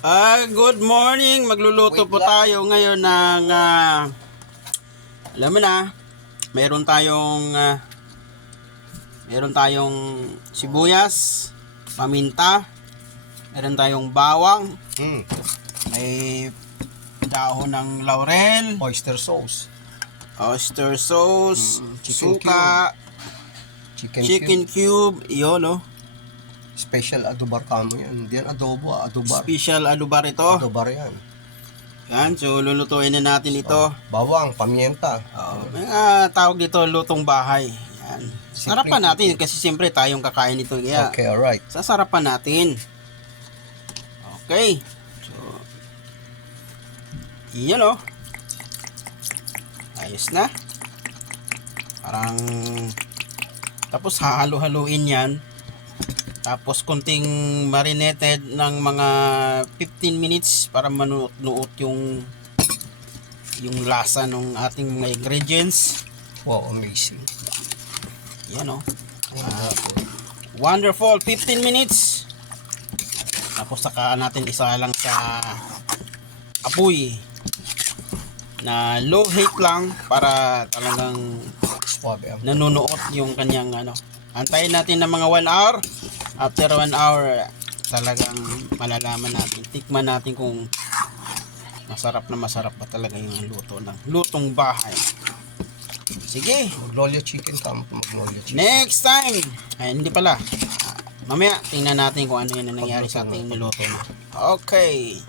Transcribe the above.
Good morning. Magluluto Wait po lang. tayo ngayon ng alam mo na, meron tayong sibuyas, paminta, meron tayong bawang, may dahon ng laurel, Oyster sauce. oyster sauce, Chicken suka, chicken cube, iyon no. Special adobar kamo yan. Hindi yan adobo, adobar. Special alubar ito. Adobar yan. Yan, so lulutuin na natin ito. Bawang, pamienta. May tawag dito lutong bahay. Yan. Sarapan natin kasi siyempre tayong kakain nito. Kaya Okay, alright. sasarapan natin. Okay. So, iyan o. Ayos na. Parang tapos hahalo-haluin yan. Tapos kunting marinated ng mga 15 minutes para manuot-nuot yung lasa ng ating mga ingredients. Wow, amazing. Yan o. Wonderful. 15 minutes. Tapos saka natin isa lang sa apoy na low heat lang para talagang Suwabe. nanunuot yung kanyang ano. Antayin natin ng mga 1 hour. After 1 hour, talagang malalaman natin. Tikman natin kung masarap ba talaga yung luto ng lutong bahay. Sige. Magnolia chicken kamo. Magnolia chicken. Next time. Ay, hindi pala. Mamaya, tingnan natin kung ano yun ang nangyari sa ating niluto na. Okay.